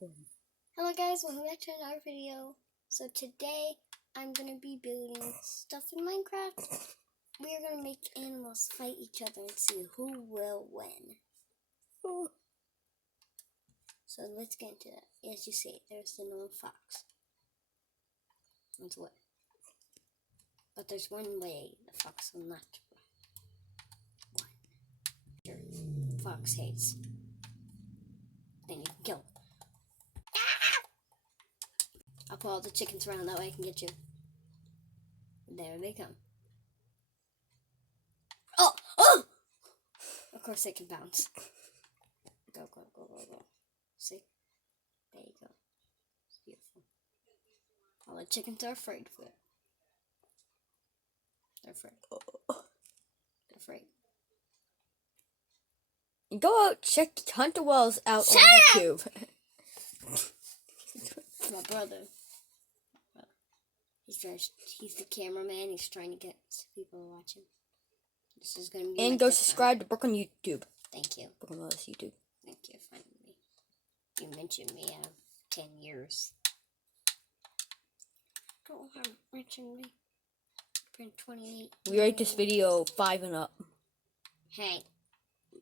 recording. Hello guys, welcome back to another video. So today I'm gonna be building stuff in Minecraft. We are gonna make animals fight each other and see who will win. Ooh. So let's get into that. As you see, there's the normal fox. That's what. But there's one way the fox will not run. One. Fox hates. Then you can kill him. I'll put all the chickens around, that way I can get you. There they come. Oh! Oh! Of course they can bounce. Go, go, go, go, go. See? There you go. It's beautiful. All the chickens are afraid of it. They're afraid. They're afraid. Go out, check Hunter Wells out Shut on YouTube. My brother. He's the cameraman. He's trying to get people to watch him. This is gonna be. And go subscribe to Brooke on YouTube. Thank you. Brooke on YouTube. Thank you. Finally, you mentioned me out of 10 years. Don't have mentioned me. Been 28. We rate this video 5 and up. Hey,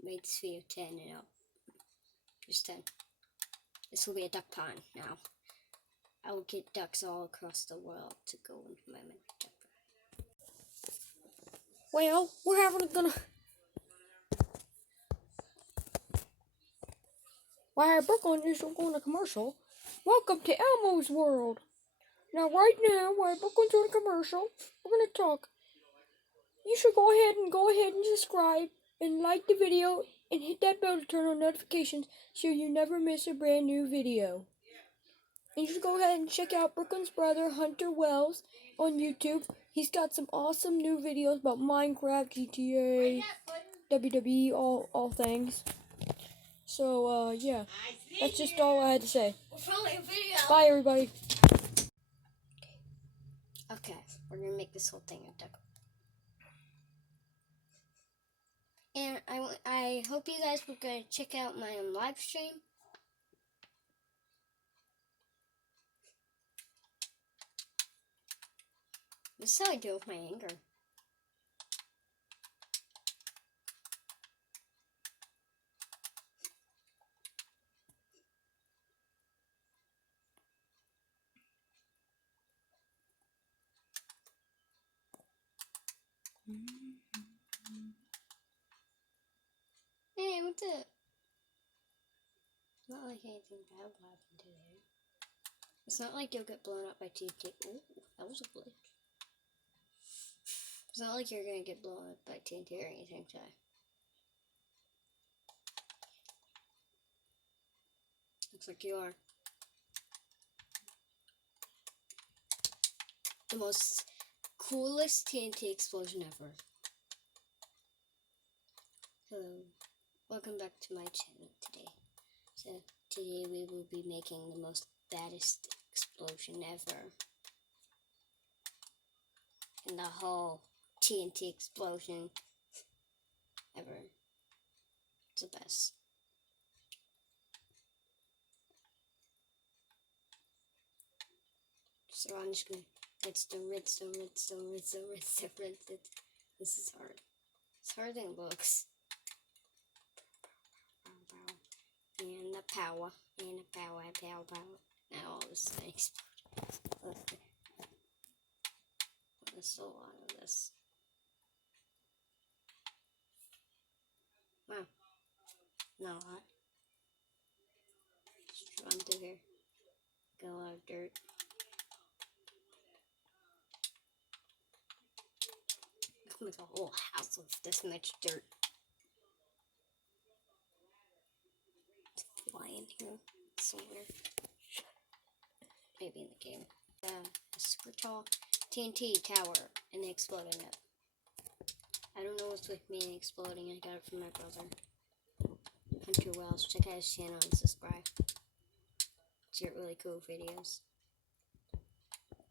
made this video 10 and up. Just 10. This will be a duck pond now. I will get ducks all across the world to go into my Minecraft. Well, we're having Why, Brooklyn is going to commercial. Welcome to Elmo's World. Now, right now, while Brooklyn's on a commercial, we're going to talk. You should go ahead and subscribe and like the video and hit that bell to turn on notifications so you never miss a brand new video. And you should go ahead and check out Brooklyn's brother, Hunter Wells, on YouTube. He's got some awesome new videos about Minecraft, GTA, WWE, all things. So, yeah. That's just all I had to say. Bye, everybody. Okay, we're gonna make this whole thing a duck. And I hope you guys will go check out my live stream. This is how I deal with my anger. Hey, what's up? Not like anything bad will happen to you. It's not like you'll get blown up by TNT. Ooh, that was a glitch. It's not like you're gonna get blown up by TNT or anything, so. Looks like you are. The most coolest TNT explosion ever. Hello. Welcome back to my channel today. So, today we will be making the most baddest explosion ever. In the whole TNT explosion ever. It's the best. So I'm just gonna redstone. This is hard. It's harder than it looks. And the power. Now all this thing exploded. Okay. There's so lot of this. Wow. Not a lot. Just run through here. Got a lot of dirt. I can make a whole house with this much dirt. It's flying here somewhere. Maybe in the game. A super tall TNT tower and they exploded it. I don't know what's with me and exploding. I got it from my brother, Hunter Wells. Check out his channel and subscribe. To get really cool videos.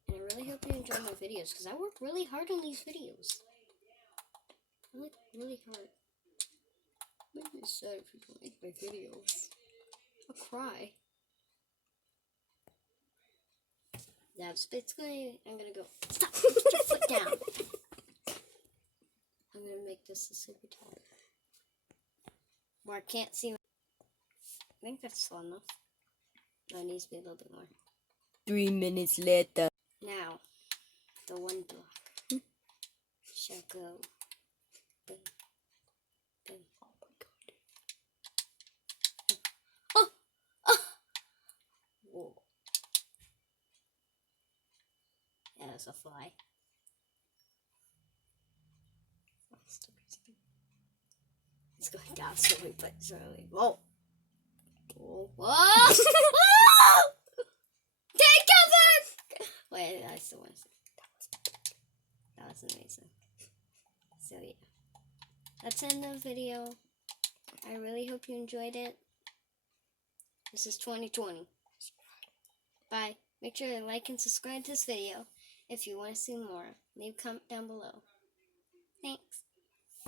And I really hope you enjoy my videos because I work really hard on these videos. I work really hard. Make me sad if you don't like my videos. I'll cry. That's basically, I'm gonna go, stop, put your foot down. I'm gonna make this a super tall. Where I can't see. I think that's tall enough. No, it needs to be a little bit more. 3 minutes later. Now, the one block shall go. Boom. Boom. Oh my god. Oh! Oh! Whoa. Yeah, that's a fly. It's going down slowly, but slowly. Whoa! Whoa! Whoa! Whoa! Take cover! Wait, I still want to see. That was amazing. So yeah, that's the end of the video. I really hope you enjoyed it. This is 2020. Bye. Make sure to like and subscribe to this video if you want to see more. Leave a comment down below. Thanks.